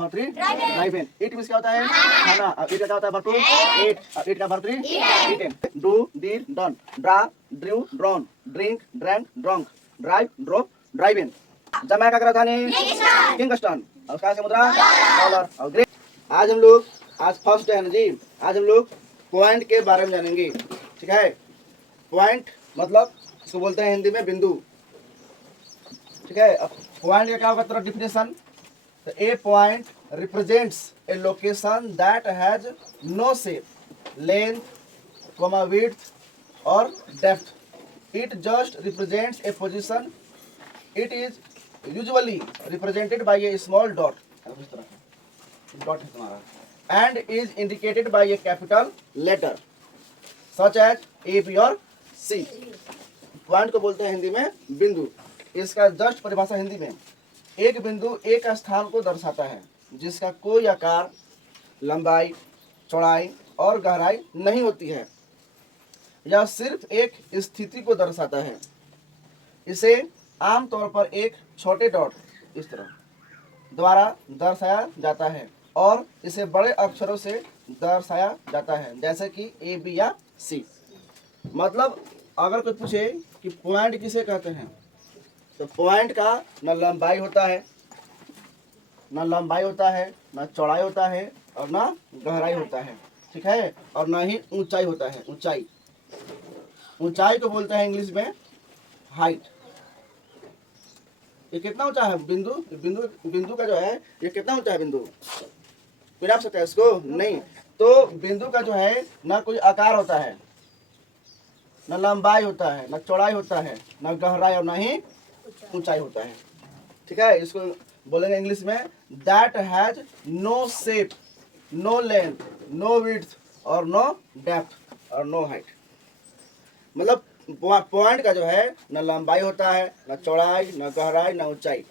verb 3 drive in। eat means क्या होता है खाना, और eat का क्या होता है verb 2 eat, और eat का verb 3 eaten। do did done, draw drew drawn, drink drank drunk, drive drove drive in। जमाया का राजधानी किंगस्टन, और उसका समुद्र डॉलर और ग्रेट। आज हम लोग आज फर्स्ट डे है ना जी, आज हम लोग पॉइंट के बारे में जानेंगे। ठीक है, पॉइंट मतलब इसको बोलते हैं हिंदी में बिंदु। ठीक है, अब पॉइंट का क्या होगा तरह डिफिनेशन, तो a point represents a location that has no shape length comma width और depth. It just represents a position. It is usually represented by a small dot, इस तरह का डॉट है तुम्हारा, and is indicated by a capital letter such as A B और C. Point को बोलते हैं हिंदी में बिंदु। इसका जस्ट परिभाषा हिंदी में, एक बिंदु एक स्थान को दर्शाता है जिसका कोई आकार, लंबाई, चौड़ाई और गहराई नहीं होती है। यह सिर्फ एक स्थिति को दर्शाता है। इसे आमतौर पर एक छोटे डॉट इस तरह द्वारा दर्शाया जाता है और इसे बड़े अक्षरों से दर्शाया जाता है जैसे कि ए बी या सी। मतलब अगर कोई पूछे कि पॉइंट किसे कहते हैं, तो पॉइंट का न लंबाई होता है, न चौड़ाई होता है और न गहराई होता है। ठीक है, और न ही ऊंचाई होता है। ऊंचाई को बोलते हैं इंग्लिश में हाइट। ये कितना ऊंचा है बिंदु, बिंदु का जो है ये कितना ऊंचा है बिंदु, कोई नाप सकता है इसको? नहीं। तो बिंदु का जो है ना कोई आकार होता है, न लंबाई होता है, न चौड़ाई होता है, न गहराई और न ही ऊंचाई होता है। ठीक है, इसको बोलेंगे इंग्लिश में that has no shape, no length, no width और नो डेप्थ और नो हाइट। मतलब पॉइंट का जो है न लंबाई होता है, न चौड़ाई, न गहराई, न ऊंचाई,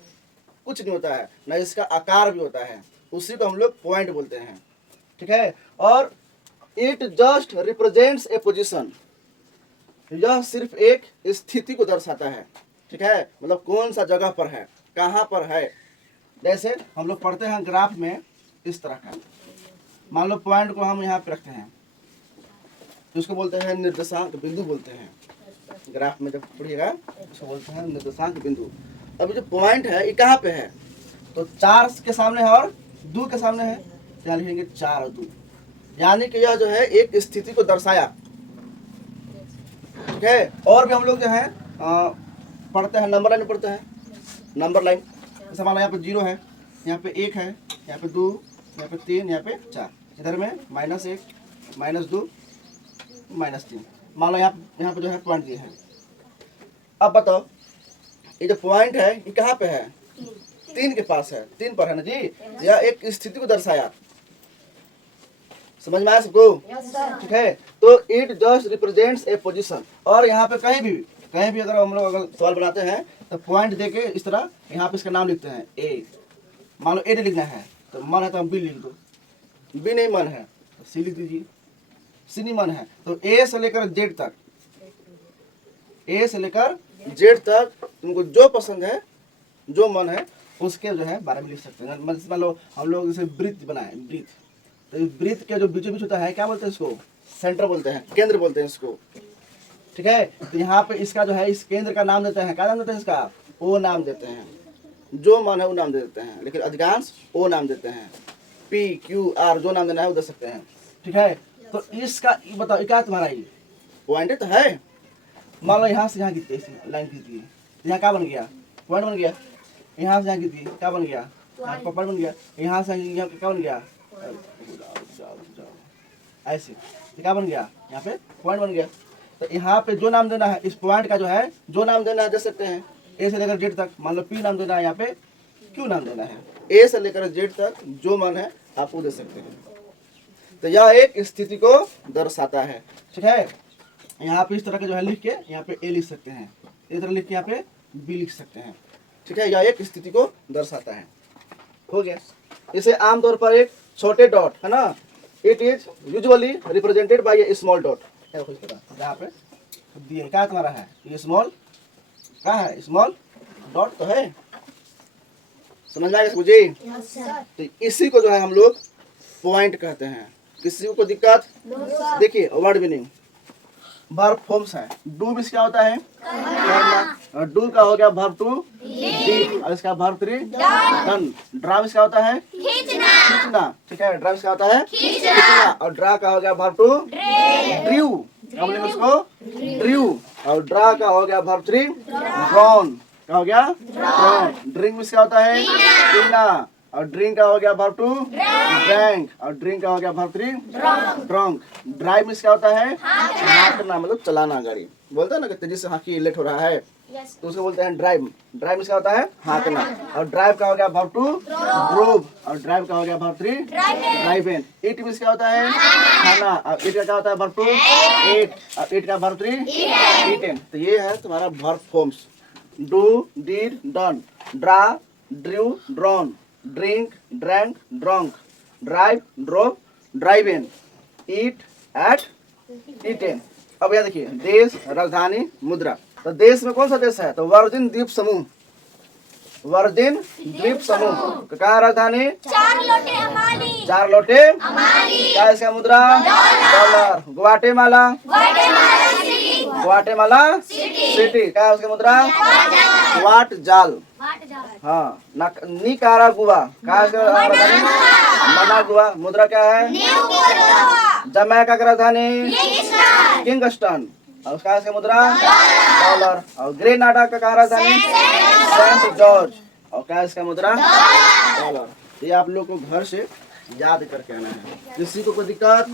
कुछ नहीं होता है, न इसका आकार भी होता है। उसी को हम लोग पॉइंट बोलते हैं। ठीक है, और it just represents a position. यह सिर्फ एक स्थिति को दर्शाता है। ठीक है, मतलब कौन सा जगह पर है, कहाँ पर है। जैसे हम लोग पढ़ते हैं ग्राफ में इस तरह का, मान लो पॉइंट को हम यहाँ पे रखते हैं, उसको बोलते हैं निर्देशांक बिंदु बोलते हैं। ग्राफ में जब पढ़िएगा उसको बोलते हैं निर्देशांक बिंदु। अब जो पॉइंट है ये कहाँ पे है, तो 4 के सामने है और 2 के सामने है, यहाँ लिखेंगे 4 और 2, यानी कि यह जो है एक स्थिति को दर्शाया। ठीक है, और भी हम लोग जो है पढ़ते हैं, नंबर लाइन पढ़ते हैं, नंबर लाइन। जैसे मान लो यहाँ पे 0 है, यहाँ पे 1 है, यहाँ पे 2, यहाँ पे 3, यहाँ पे 4, इधर में -1, -2, -3। मान लो यहाँ पे जो है पॉइंट दिए हैं। अब बताओ ये जो पॉइंट है ये कहाँ पे है, 3 के पास है, 3 पर है ना जी। यह एक स्थिति को दर्शाया। समझ में आया सबको? ठीक है, तो it just represents a position. और यहाँ पे कहीं भी अगर हम लोग सवाल बनाते हैं तो पॉइंट देके इस तरह यहाँ पे इसका नाम लिखते हैं। ए, मान लो ए नहीं लिखना है तो मन है तो हम बी लिख दो, बी नहीं मन है तो सी लिख दीजिए, सी नहीं मन है तो ए से लेकर जेड तक, ए से लेकर जेड तक तुमको जो पसंद है, जो मन है उसके जो है बारे में लिख सकते हैं। मान लो हम लोग जैसे वृत्त बनाए, वृत्त, तो वृत्त के जो बीचों बीच होता है क्या बोलते हैं इसको, सेंटर बोलते हैं, केंद्र बोलते हैं इसको। ठीक है, तो यहाँ पे इसका जो है इस केंद्र का नाम देते हैं, क्या नाम देते हैं इसका, ओ नाम देते हैं। जो मन है वो नाम दे देते हैं, लेकिन अधिकांश ओ नाम देते हैं। पी क्यू आर जो नाम देना है वो दे सकते हैं। ठीक है, तो इसका बताओ क्या तुम्हारा ये पॉइंट तो है। मान लो यहाँ से यहाँ गिरती है, लाइन गिरती है, यहाँ क्या बन गया, पॉइंट बन गया। यहाँ से यहाँ गिरती है क्या बन गया, पॉइंट बन गया। यहाँ से यहाँ क्या बन गया, ऐसे क्या बन गया, यहाँ पे पॉइंट बन गया। तो यहाँ पे जो नाम देना है इस पॉइंट का जो है, जो नाम देना है दे सकते हैं, ए से लेकर जेड तक। मान लो पी नाम देना है, यहाँ पे क्यू नाम देना है। ए से लेकर जेड तक जो मन है आप वो दे सकते हैं। तो यह एक स्थिति को दर्शाता है। ठीक है, यहाँ पे इस तरह के जो है लिख के यहाँ पे ए लिख सकते हैं, इस तरह लिख के यहाँ पे बी लिख सकते हैं। ठीक है, यह एक स्थिति को दर्शाता है। हो गया। इसे आमतौर पर एक छोटे डॉट है ना, it is usually represented by a small dot. यहाँ पे दिए क्या तुम्हारा है, ये स्मॉल कहाँ है, स्मॉल डॉट तो है। समझ में आएगा इसको जी? तो इसी को जो है हम लोग पॉइंट कहते हैं। किसी को दिक्कत? देखिए वर्ड मीनिंग वर्ब फॉर्म्स है। डू भी क्या होता है? करना। और डू का हो गया वर्ब टू डीड, और इसका वर्ब थ्री डन। ड्रा में क्या होता है? खींचना। ठीक है, ड्रा में क्या होता है? खींचना। और ड्रा का हो गया वर्ब टू ड्रू, क्या बोलेंगे उसको? ड्रू। और ड्रा का हो गया वर्ब थ्री ड्रॉन, क्या हो गया? ड्रॉन। ड्रिंक में क्या होता है? पीना। और ड्रिंक का हो गया वर्ब टू ड्रैंक, और ड्रिंक का हो गया वर्ब थ्री ड्रंक। ड्राइव में क्या होता है? हाँकना, मतलब चलाना गाड़ी। बोलते हैं ना कि तेजी से हाँकी लेट हो रहा है, तो उसको बोलते हैं ड्राइव। ड्राइव में क्या होता है? हाँकना। और ड्राइव का हो गया वर्ब टू ड्रोव, और ड्राइव का हो गया वर्ब थ्री ड्राइवन। ईट में क्या होता है? खाना। और ईट का क्या होता है? वर्ब टू ईट, और ईट का वर्ब थ्री ईटन। तो ये है तुम्हारा verb forms. Do, did, done, draw, drew, drawn, drink, drank, drunk, drive, drove, driven, eat, ate, eaten. अब यह देखिए देश, राजधानी, मुद्रा। तो देश में कौन सा देश है? तो वर्जिन द्वीप समूह। वर्जिन द्वीप समूह। तो क्या है राजधानी? 4 लोटे अमाली। 4 लोटे अमाली। क्या है इसका मुद्रा? डॉलर। ग्वाटेमाला। Guatemala city. क्या है उसकी मुद्रा? वाट जाल। हाँ। निकारागुआ। क्या है इसका राजधानी? मनागुआ। मुद्रा क्या है? जमैका की राजधानी किंगस्टन, और उसका इसका मुद्रा डॉलर। और ग्रेनाडा का कहा राजधानी? सेंट जॉर्ज, और क्या इसका मुद्रा? डॉलर। ये आप लोग को घर से याद करके आना है। किसी को कोई दिक्कत?